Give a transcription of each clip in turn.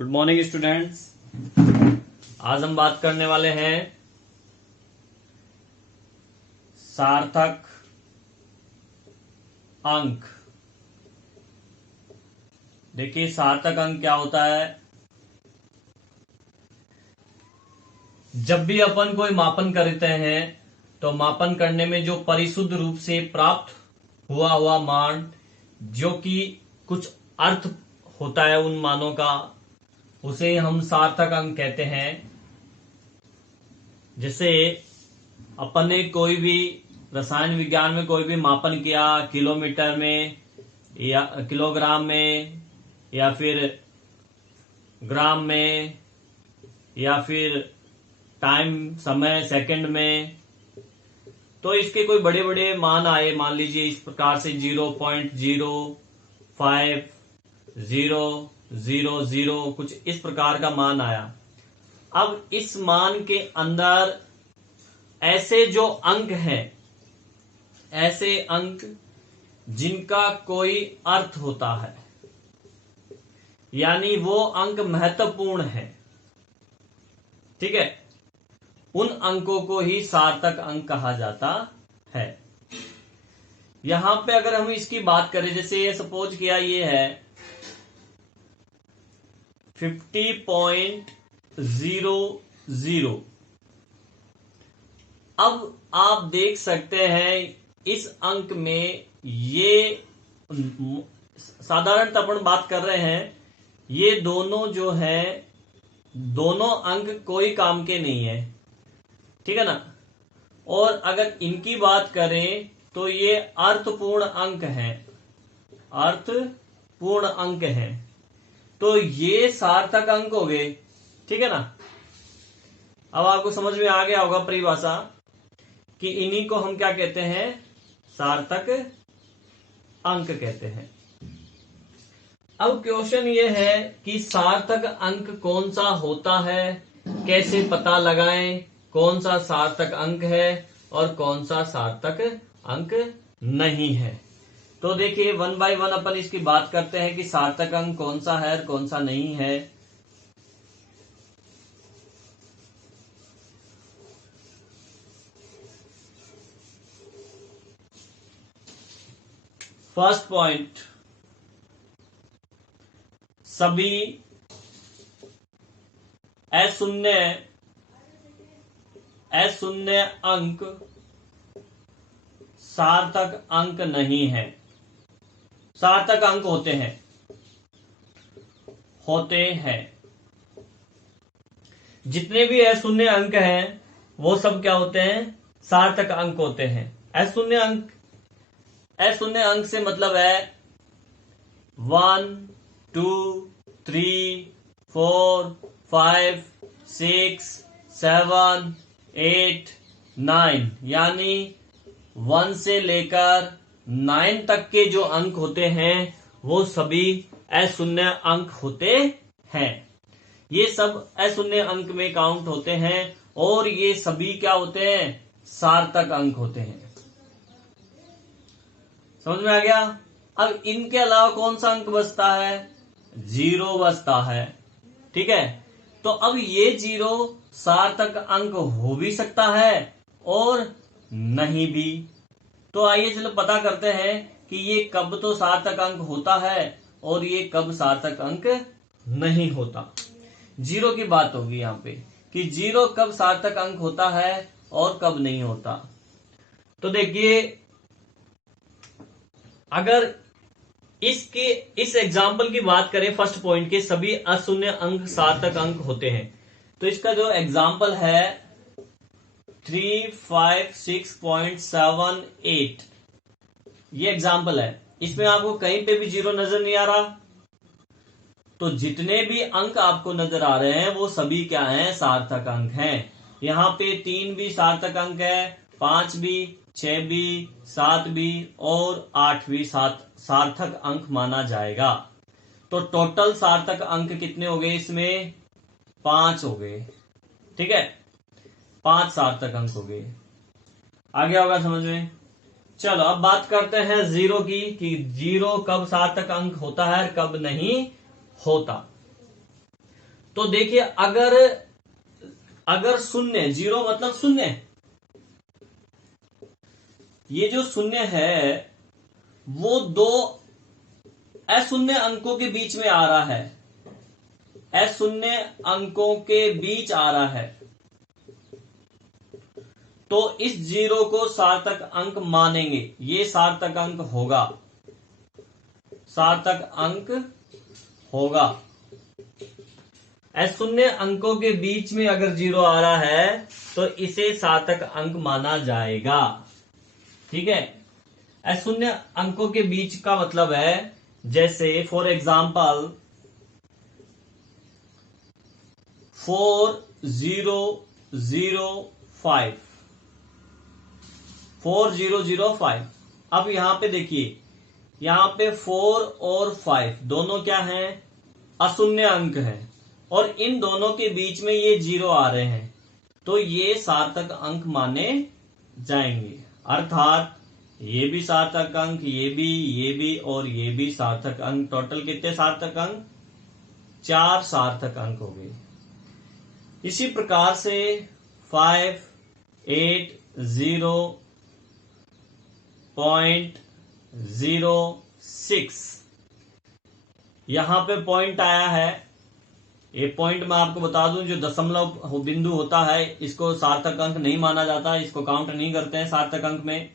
Good morning students. आज हम बात करने वाले हैं सार्थक अंक। देखिए सार्थक अंक क्या होता है। जब भी अपन कोई मापन करते हैं तो मापन करने में जो परिशुद्ध रूप से प्राप्त हुआ मान, जो कि कुछ अर्थ होता है उन मानों का, उसे हम सार्थक अंक कहते हैं। जैसे अपन ने कोई भी रसायन विज्ञान में कोई भी मापन किया, किलोमीटर में या किलोग्राम में या फिर ग्राम में या फिर टाइम समय सेकंड में, तो इसके कोई बड़े बड़े मान आए, मान लीजिए इस प्रकार से 0.05000 कुछ इस प्रकार का मान आया। अब इस मान के अंदर ऐसे जो अंक हैं, ऐसे अंक जिनका कोई अर्थ होता है, यानी वो अंक महत्वपूर्ण है, ठीक है, उन अंकों को ही सार्थक अंक कहा जाता है। यहां पे अगर हम इसकी बात करें, जैसे ये सपोज किया ये है 50.00। अब आप देख सकते हैं इस अंक में, ये साधारणतः अपन बात कर रहे हैं, ये दोनों जो है, दोनों अंक कोई काम के नहीं है, ठीक है ना। और अगर इनकी बात करें तो ये अर्थपूर्ण अंक हैं, अर्थपूर्ण अंक हैं, तो ये सार्थक अंक हो गए, ठीक है ना। अब आपको समझ में आ गया होगा परिभाषा कि इन्हीं को हम क्या कहते हैं, सार्थक अंक कहते हैं। अब क्वेश्चन ये है कि सार्थक अंक कौन सा होता है, कैसे पता लगाएं कौन सा सार्थक अंक है और कौन सा सार्थक अंक नहीं है। तो देखिए 1 बाय 1 अपन इसकी बात करते हैं कि सार्थक अंक कौन सा है और कौन सा नहीं है। फर्स्ट पॉइंट, सभी अशून्य अंक सार्थक अंक नहीं है। सार्थक अंक होते हैं। जितने भी अशून्य अंक हैं वो सब क्या होते हैं, सार्थक अंक होते हैं। अशून्य अंक से मतलब है 1 2 3 4 5 6 7 8 9, यानी 1 से लेकर 9 तक के जो अंक होते हैं वो सभी अशून्य अंक होते हैं। ये सब अशून्य अंक में काउंट होते हैं और ये सभी क्या होते हैं, सार्थक अंक होते हैं। समझ में आ गया। अब इनके अलावा कौन सा अंक बचता है, 0 बचता है, ठीक है। तो अब ये 0 सार्थक अंक हो भी सकता है और नहीं भी। तो आइए चलो पता करते हैं कि ये कब तो सार्थक अंक होता है और ये कब सार्थक अंक नहीं होता। 0 की बात होगी यहाँ पे कि 0 कब सार्थक अंक होता है और कब नहीं होता। तो देखिए, अगर इस एग्जाम्पल की बात करें, फर्स्ट पॉइंट के सभी अशून्य अंक सार्थक अंक होते हैं, तो इसका जो एग्जाम्पल है 356.78, ये एग्जाम्पल है। इसमें आपको कहीं पे भी 0 नजर नहीं आ रहा, तो जितने भी अंक आपको नजर आ रहे हैं वो सभी क्या हैं, सार्थक अंक हैं। यहाँ पे 3 भी सार्थक अंक है, 5 भी, 6 भी, 7 भी और 8 भी सार्थक अंक माना जाएगा। तो टोटल सार्थक अंक कितने हो गए, इसमें 5 हो गए, ठीक है, 5 सार्थक अंक हो गए। आ गया होगा समझ में। चलो अब बात करते हैं 0 की, कि 0 कब सार्थक अंक होता है कब नहीं होता। तो देखिए अगर अगर शून्य, जीरो मतलब शून्य, ये जो शून्य है वो दो अशून्य अंकों के बीच में आ रहा है, अशून्य अंकों के बीच आ रहा है, तो इस जीरो को सार्थक अंक मानेंगे, ये सार्थक अंक होगा, सार्थक अंक होगा। अशून्य अंकों के बीच में अगर जीरो आ रहा है तो इसे सार्थक अंक माना जाएगा। ठीक है, अशून्य अंकों के बीच का मतलब है, जैसे फॉर एग्जाम्पल 4005, 4005। अब यहां पे देखिए, यहां पे 4 और 5 दोनों क्या हैं, अशून्य अंक है, और इन दोनों के बीच में ये जीरो आ रहे हैं, तो ये सार्थक अंक माने जाएंगे। अर्थात ये भी सार्थक अंक, ये भी और ये भी सार्थक अंक। टोटल कितने सार्थक अंक, 4 सार्थक अंक हो गए। इसी प्रकार से 580.06 यहां पे पॉइंट आया है। ये पॉइंट मैं आपको बता दूं, जो दशमलव बिंदु होता है इसको सार्थक अंक नहीं माना जाता, इसको काउंट नहीं करते हैं सार्थक अंक में।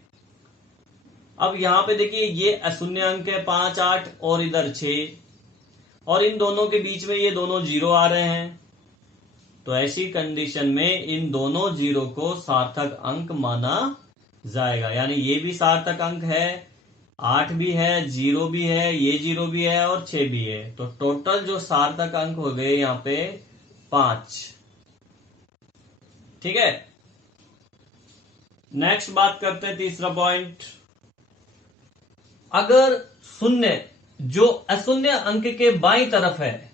अब यहां पे देखिए ये अशून्य अंक है 5, 8 और इधर 6, और इन दोनों के बीच में ये दोनों जीरो आ रहे हैं, तो ऐसी कंडीशन में इन दोनों जीरो को सार्थक अंक माना जाएगा। यानी ये भी सार्थक अंक है, 8 भी है, जीरो भी है, ये जीरो भी है और 6 भी है, तो टोटल जो सार्थक अंक हो गए यहां पे 5। ठीक है, नेक्स्ट बात करते हैं तीसरा पॉइंट। अगर शून्य जो अशून्य अंक के बाईं तरफ है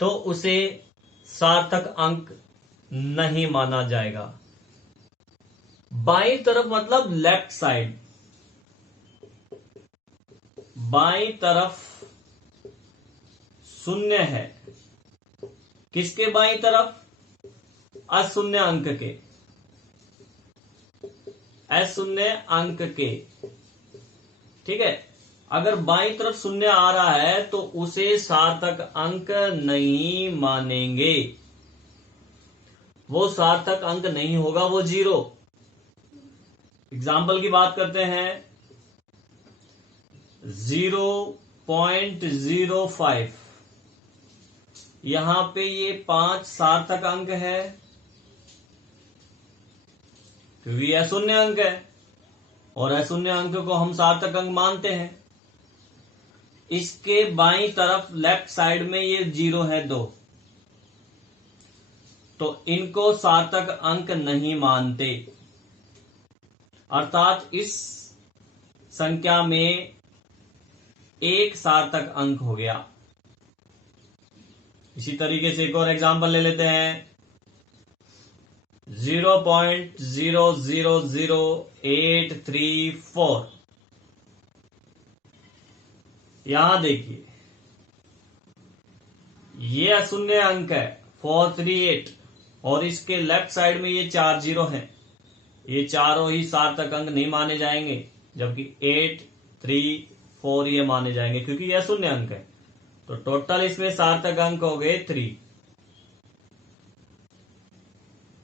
तो उसे सार्थक अंक नहीं माना जाएगा। बाईं तरफ मतलब लेफ्ट साइड, बाईं तरफ शून्य है, किसके बाईं तरफ, अशून्य अंक के, अशून्य अंक के। ठीक है, अगर बाईं तरफ शून्य आ रहा है तो उसे सार्थक अंक नहीं मानेंगे, वो सार्थक अंक नहीं होगा, वो जीरो। एग्जाम्पल की बात करते हैं, 0.05, यहां पे ये 5 सार्थक अंक है क्योंकि यह शून्य अंक है, और अशून्य अंक को हम सार्थक अंक मानते हैं। इसके बाईं तरफ लेफ्ट साइड में ये जीरो है 2, तो इनको सार्थक अंक नहीं मानते, अर्थात इस संख्या में एक सार्थक अंक हो गया। इसी तरीके से एक और एग्जांपल ले लेते हैं, 0.000834। यहां देखिए ये अशून्य अंक है 438, और इसके लेफ्ट साइड में ये 4 जीरो हैं, ये चारों ही सार्थक अंक नहीं माने जाएंगे, जबकि 8, 3, 4 ये माने जाएंगे क्योंकि ये शून्य अंक है। तो टोटल इसमें सार्थक अंक हो गए 3।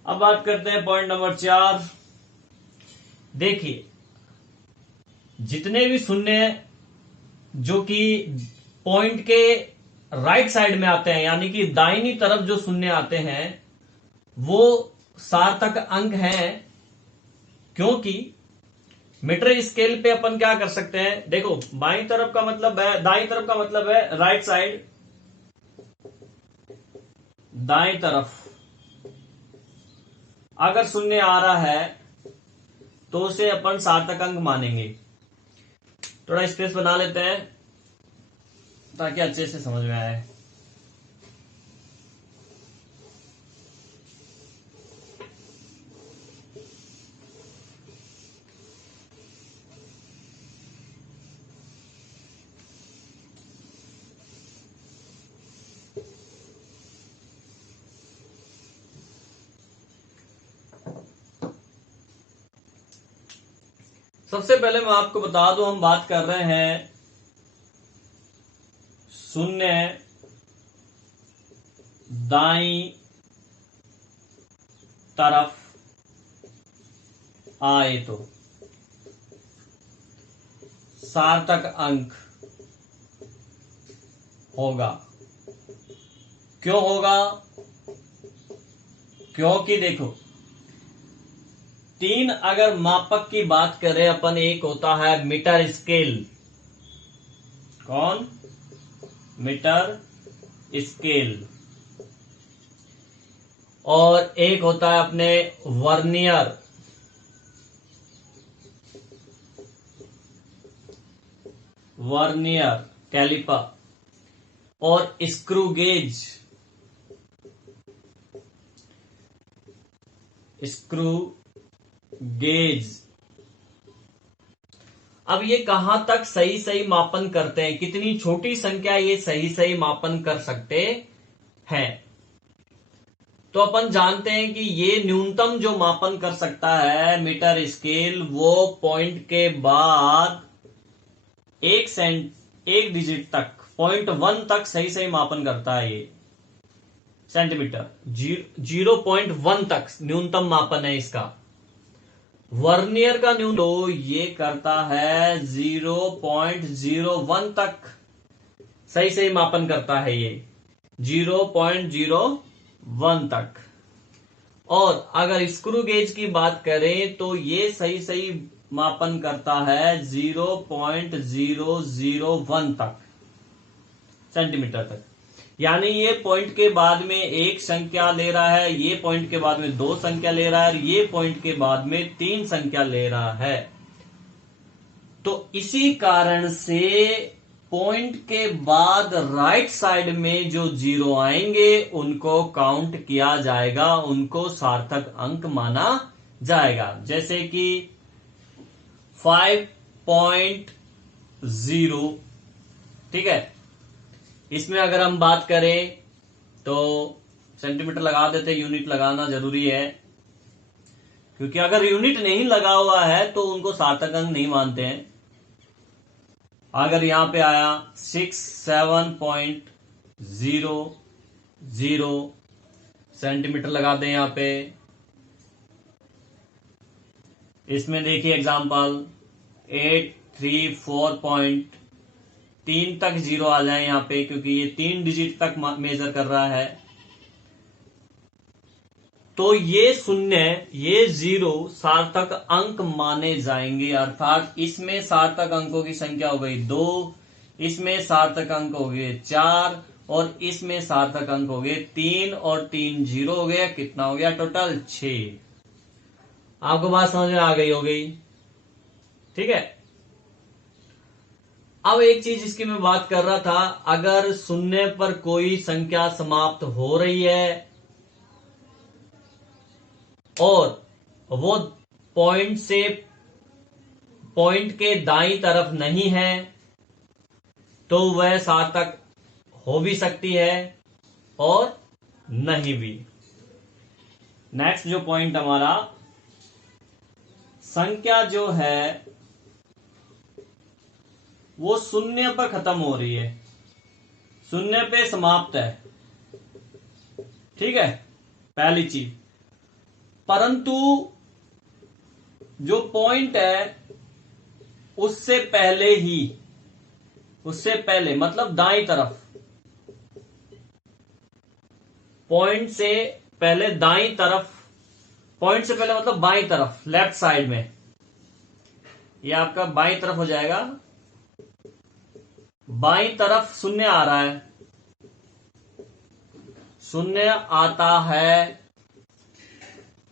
अब बात करते हैं पॉइंट नंबर 4। देखिए जितने भी शून्य जो कि पॉइंट के राइट साइड में आते हैं, यानी कि दाहिनी तरफ जो शून्य आते हैं वो सार्थक अंक हैं, क्योंकि मीटर स्केल पे अपन क्या कर सकते हैं, देखो बाईं तरफ का मतलब है, दाईं तरफ का मतलब है राइट साइड, दाईं तरफ अगर शून्य आ रहा है तो उसे अपन सार्थक अंक मानेंगे। थोड़ा स्पेस बना लेते हैं ताकि अच्छे से समझ में आए। सबसे पहले मैं आपको बता दूं, हम बात कर रहे हैं शून्य दाईं तरफ आए तो सार्थक अंक होगा। क्यों होगा? क्योंकि देखो, 3 अगर मापक की बात करें अपन, एक होता है मीटर स्केल। कौन? Metre scale. और एक होता है अपने वर्नियर। Vernier calliper. और स्क्रू गेज। Screw gauge. अब ये कहां तक सही सही मापन करते हैं, कितनी छोटी संख्या ये सही सही मापन कर सकते हैं? तो अपन जानते हैं कि ये न्यूनतम जो मापन कर सकता है मीटर स्केल, वो पॉइंट के बाद 1 डिजिट तक, 0.1 तक सही सही मापन करता है ये सेंटीमीटर। 0.1 तक न्यूनतम मापन है इसका। वर्नियर का न्यूनतम तो ये करता है 0.01 तक सही सही मापन करता है ये, 0.01 तक। और अगर स्क्रू गेज की बात करें तो ये सही सही मापन करता है 0.001 तक सेंटीमीटर तक। यानी ये पॉइंट के बाद में 1 संख्या ले रहा है, ये पॉइंट के बाद में 2 संख्या ले रहा है, और ये पॉइंट के बाद में 3 संख्या ले रहा है। तो इसी कारण से पॉइंट के बाद राइट साइड में जो 0 आएंगे उनको काउंट किया जाएगा, उनको सार्थक अंक माना जाएगा। जैसे कि 5.0, ठीक है। इसमें अगर हम बात करें तो सेंटीमीटर लगा देते, यूनिट लगाना जरूरी है, क्योंकि अगर यूनिट नहीं लगा हुआ है तो उनको सार्थक अंक नहीं मानते हैं। अगर यहां पे आया 67.00 सेंटीमीटर लगा दें यहां पे। इसमें देखिए एग्जांपल 834.3 तक 0 आ जाए यहां पे, क्योंकि ये 3 डिजिट तक मेजर कर रहा है। तो ये शून्य, ये 0 सार्थक अंक माने जाएंगे। अर्थात इसमें सार्थक अंकों की संख्या हो गई 2, इसमें सार्थक अंक हो गए 4, और इसमें सार्थक अंक हो गए 3, और 3 0 हो गया। कितना हो गया टोटल? 6। आपको बात समझ में आ गई होगी, ठीक है। अब एक चीज इसकी मैं बात कर रहा था, अगर शून्य पर कोई संख्या समाप्त हो रही है और वो पॉइंट के दाईं तरफ नहीं है, तो वह सार्थक हो भी सकती है और नहीं भी। नेक्स्ट जो पॉइंट हमारा, संख्या जो है वो शून्य पर खत्म हो रही है, शून्य पे समाप्त है, ठीक है, पहली चीज। परंतु जो पॉइंट है उससे पहले मतलब दाईं तरफ, पॉइंट से पहले दाईं तरफ, पॉइंट से पहले मतलब बाईं तरफ, लेफ्ट साइड में, ये आपका बाईं तरफ हो जाएगा। बाईं तरफ शून्य आ रहा है, शून्य आता है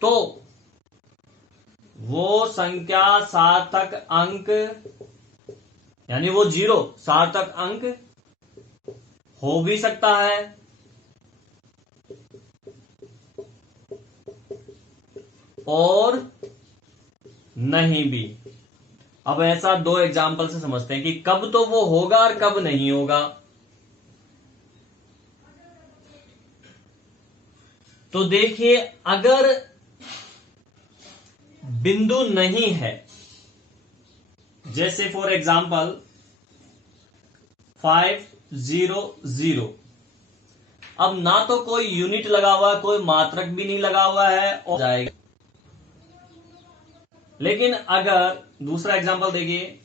तो वो संख्या सार्थक अंक, यानी वो 0 सार्थक अंक हो भी सकता है और नहीं भी। अब ऐसा 2 एग्जाम्पल से समझते हैं कि कब तो वो होगा और कब नहीं होगा। तो देखिए, अगर बिंदु नहीं है, जैसे फॉर एग्जाम्पल 500। अब ना तो कोई यूनिट लगा हुआ है, कोई मात्रक भी नहीं लगा हुआ है और जाएगा। लेकिन अगर दूसरा एग्जाम्पल देखिए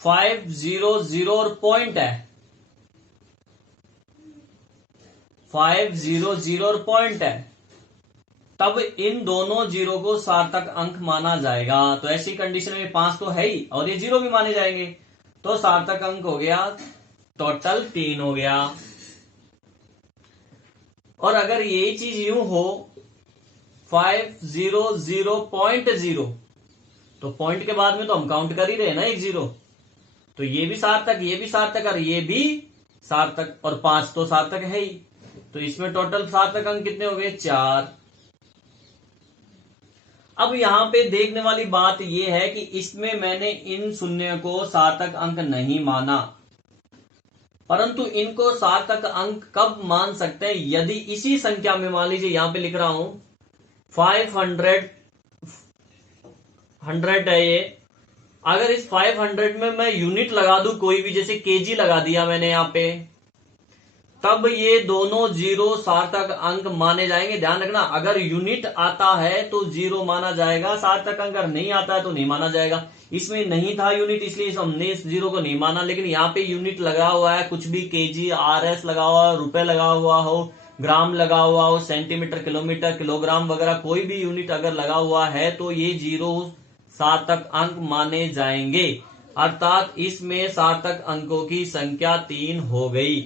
500 और पॉइंट है, 500 और पॉइंट है, तब इन दोनों जीरो को सार्थक अंक माना जाएगा। तो ऐसी कंडीशन में 5 तो है ही और ये जीरो भी माने जाएंगे, तो सार्थक अंक हो गया टोटल 3 हो गया। और अगर यही चीज यूं हो 500.0, तो पॉइंट के बाद में तो हम काउंट कर ही रहे ना एक जीरो, तो ये भी सार्थक, ये भी सार्थक और ये भी सार्थक, और 5 तो सार्थक है ही। तो इसमें टोटल सार्थक अंक कितने हो गए? 4। अब यहां पे देखने वाली बात यह है कि इसमें मैंने इन शून्य को सार्थक अंक नहीं माना, परंतु इनको सार्थक अंक कब मान सकते हैं? यदि इसी संख्या में, मान लीजिए यहां पे लिख रहा हूं 500 है ये, अगर इस 500 में मैं यूनिट लगा दूं कोई भी, जैसे केजी लगा दिया मैंने यहां पे, तब ये दोनों जीरो सार्थक अंक माने जाएंगे। ध्यान रखना, अगर यूनिट आता है तो जीरो माना जाएगा, सार्थक अंक अगर नहीं आता है तो नहीं माना जाएगा। इसमें नहीं था यूनिट, इसलिए हमने इस जीरो को नहीं माना, लेकिन यहाँ पे यूनिट लगा हुआ है, कुछ भी केजी, आरएस लगा हुआ है, रुपए लगा हुआ हो, ग्राम लगा हुआ हो, सेंटीमीटर, किलोमीटर, किलोग्राम वगैरह कोई भी यूनिट अगर लगा हुआ है तो ये जीरो सार्थक अंक माने जाएंगे, अर्थात इसमें सार्थक अंकों की संख्या 3 हो गई।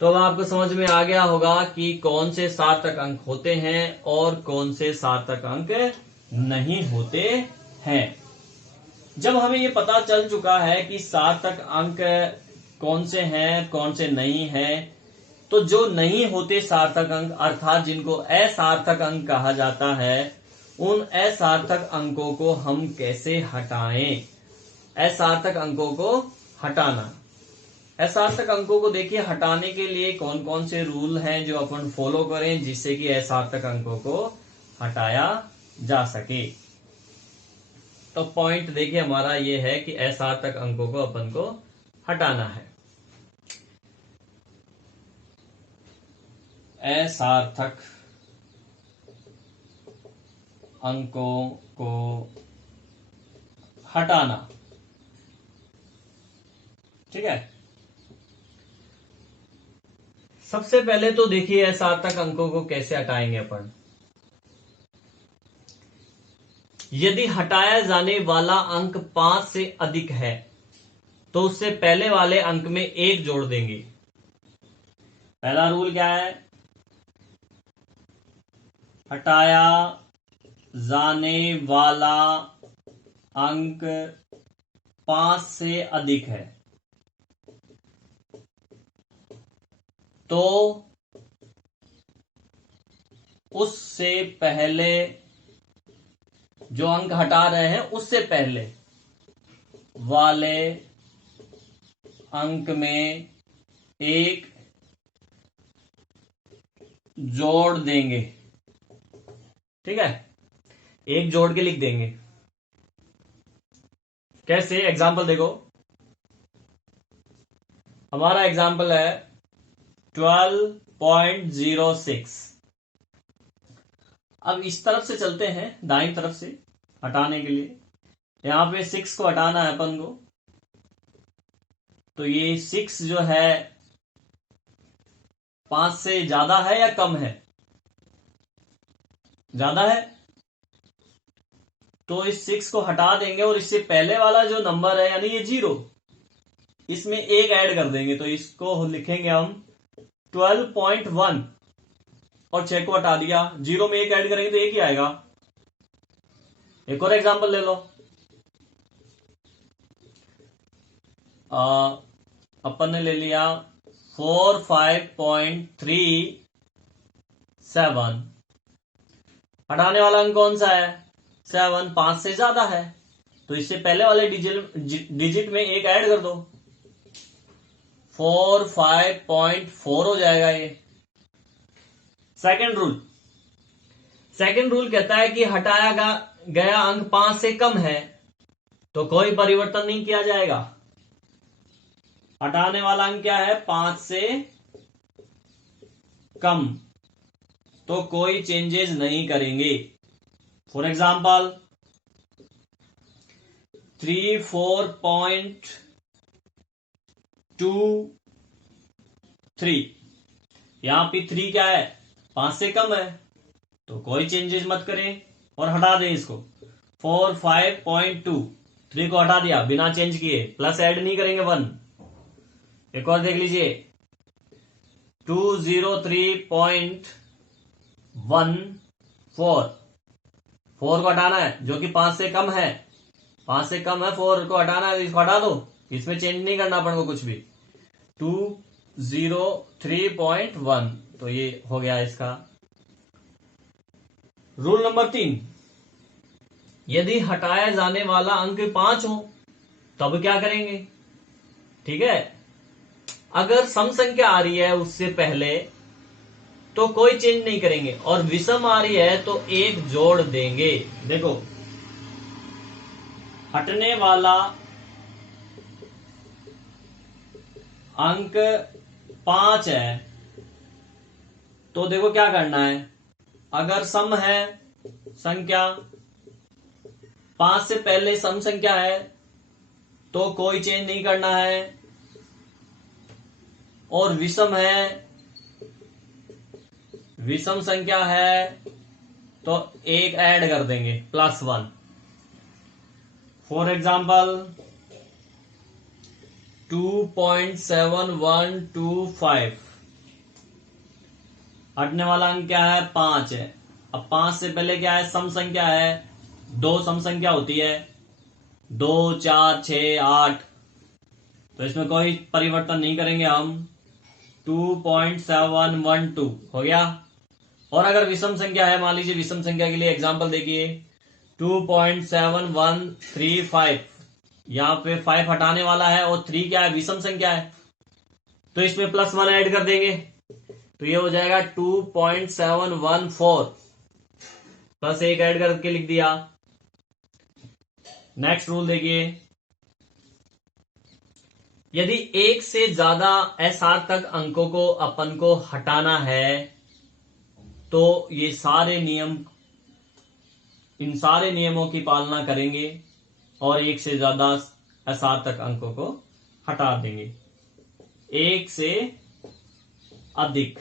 तो अब आपको समझ में आ गया होगा कि कौन से सार्थक अंक होते हैं और कौन से सार्थक अंक नहीं होते हैं। जब हमें ये पता चल चुका है कि सार्थक अंक कौन से हैं, कौन से नहीं हैं, तो जो नहीं होते सार्थक अंक, अर्थात जिनको असार्थक अंक कहा जाता है, उन असार्थक अंकों को हम कैसे हटाएं? असार्थक अंकों को हटाना, असार्थक अंकों को देखिए हटाने के लिए कौन कौन से रूल हैं जो अपन फॉलो करें जिससे कि असार्थक अंकों को हटाया जा सके। तो पॉइंट देखिए हमारा ये है कि असार्थक अंकों को अपन को हटाना है। असार्थक अंकों को हटाना, ठीक है। सबसे पहले तो देखिए असार्थक अंकों को कैसे हटाएंगे अपन। यदि हटाया जाने वाला अंक 5 से अधिक है तो उससे पहले वाले अंक में 1 जोड़ देंगे। पहला रूल क्या है? हटाया जाने वाला अंक 5 से अधिक है तो उससे पहले, जो अंक हटा रहे हैं उससे पहले वाले अंक में 1 जोड़ देंगे, ठीक है। 1 जोड़ के लिख देंगे। कैसे? एग्जाम्पल देखो, हमारा एग्जाम्पल है 12.06। अब इस तरफ से चलते हैं, दाईं तरफ से हटाने के लिए। यहां पे 6 को हटाना है अपन को, तो ये 6 जो है 5 से ज्यादा है या कम है? ज्यादा है, तो इस 6 को हटा देंगे और इससे पहले वाला जो नंबर है यानी ये 0, इसमें 1 ऐड कर देंगे, तो इसको लिखेंगे हम 12.1 और 6 को हटा दिया, 0 में 1 ऐड करेंगे तो 1 ही आएगा। एक और एग्जांपल ले लो, अपन ने ले लिया 45.37। हटाने वाला अंक कौन सा है? 7। 5 से ज्यादा है तो इससे पहले वाले डिजिट में 1 ऐड कर दो, 45.4 हो जाएगा ये। सेकंड रूल कहता है कि हटाया गया अंक 5 से कम है तो कोई परिवर्तन नहीं किया जाएगा। हटाने वाला अंक क्या है? 5 से कम, तो कोई चेंजेस नहीं करेंगे। फॉर एग्जाम्पल 34.23, यहां पे 3 क्या है? 5 से कम है, तो कोई चेंजेस मत करें और हटा दें इसको। 45.2, 3 को हटा दिया बिना चेंज किए, प्लस ऐड नहीं करेंगे 1। एक और देख लीजिए 203.14, 4 को हटाना है जो कि 5 से कम है, 5 से कम है, 4 को हटाना है, इसको हटा दो, इसमें चेंज नहीं करना अपन को कुछ भी। 203.1, तो ये हो गया इसका। रूल नंबर 3, यदि हटाया जाने वाला अंक 5 हो तब क्या करेंगे? ठीक है, अगर सम संख्या आ रही है उससे पहले तो कोई चेंज नहीं करेंगे, और विषम आ रही है तो 1 जोड़ देंगे। देखो हटने वाला अंक 5 है, तो देखो क्या करना है। अगर सम है संख्या, 5 से पहले सम संख्या है तो कोई चेंज नहीं करना है, और विषम है, विषम संख्या है तो 1 ऐड कर देंगे, +1। फॉर एग्जाम्पल 2.7125, हटने वाला अंक क्या है? 5 है। अब 5 से पहले क्या है? सम संख्या है, 2 सम संख्या होती है, 2, 4, 6, 8, तो इसमें कोई परिवर्तन नहीं करेंगे हम। 2.712 हो गया। और अगर विषम संख्या है, मान लीजिए विषम संख्या के लिए एग्जांपल देखिए 2.7135, यहां पे 5 हटाने वाला है और 3 क्या है? विषम संख्या है, तो इसमें +1 ऐड कर देंगे, तो ये हो जाएगा 2.714, +1 ऐड करके लिख दिया। नेक्स्ट रूल देखिए, यदि 1 से ज्यादा असार्थक अंकों को अपन को हटाना है तो ये सारे नियम, इन सारे नियमों की पालना करेंगे और 1 से ज्यादा असार्थक अंकों को हटा देंगे। 1 से अधिक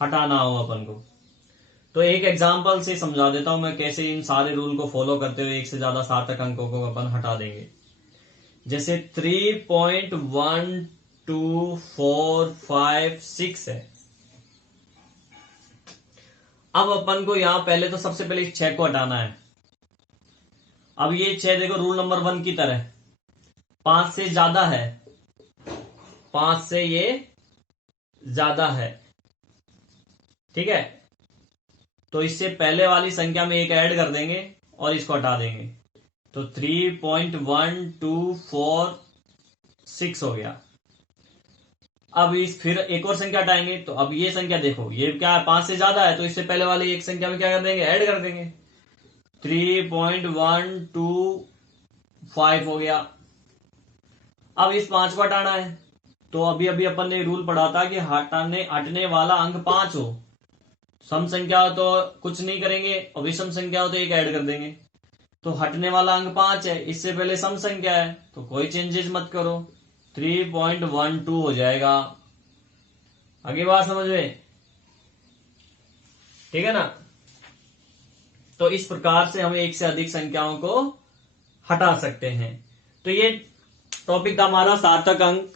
हटाना हो अपन को, तो एक एग्जांपल से समझा देता हूं मैं कैसे इन सारे रूल को फॉलो करते हुए 1 से ज्यादा सार्थक अंकों को अपन हटा देंगे। जैसे 3.1245 है, अब अपन को यहां पहले तो सबसे पहले 6 को हटाना है। अब ये 6 देखो रूल नंबर 1 की तरह 5 से ज्यादा है, 5 से ये ज्यादा है, ठीक है, तो इससे पहले वाली संख्या में 1 ऐड कर देंगे और इसको हटा देंगे, तो 3.1246 हो गया। अब इस फिर एक और संख्या हटाएंगे, तो अब ये संख्या देखो ये क्या है? 5 से ज्यादा है, तो इससे पहले वाली एक संख्या में क्या कर देंगे? ऐड कर देंगे, 3.125 हो गया। अब इस 5 को हटाना है, तो अभी अभी अपन ने रूल पढ़ा था कि हटने वाला अंक 5 हो, सम संख्या हो तो कुछ नहीं करेंगे और विषम संख्या हो तो 1 ऐड कर देंगे। तो हटने वाला अंक 5 है, इससे पहले सम संख्या है तो कोई चेंजेस मत करो, 3.12 हो जाएगा। आगे बात समझ में, ठीक है ना? तो इस प्रकार से हम 1 से अधिक संख्याओं को हटा सकते हैं। तो ये टॉपिक था हमारा सार्थक अंक।